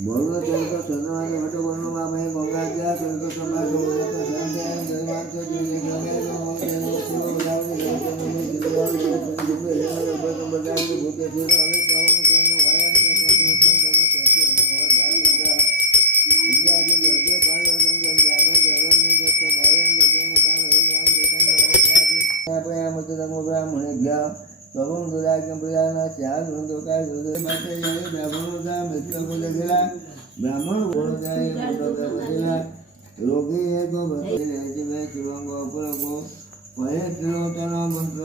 बोलो चलतो चंद्रमाने भटो बोलनो मामे गंगा दिया चलतो समाज बोलतो संते जयमान से दिले गंगे नो देनो शिव बदावे जयतो में दिलवाल दिले दिले बस बदावे भूते फिर हवे प्रभु संग वाया ने तो संग जगत सत्य भगवान दाता इंद्रिया के जगे भालो संग जावे जगत में जत भाया ने देव दाम हे नाम बेतन वाले प्राय मत तंग ब्राह्मण ज्ञा प्रभु दुराज कंपयाना चार बंदो का दुदे माते जाए ब्राह्मण का मित्र को देखला ब्राह्मण बोल जाए मुंडो का बदला रोगी है को बदले जीवे शिवंगो पुरको पहे त्रिलोचन मंत्र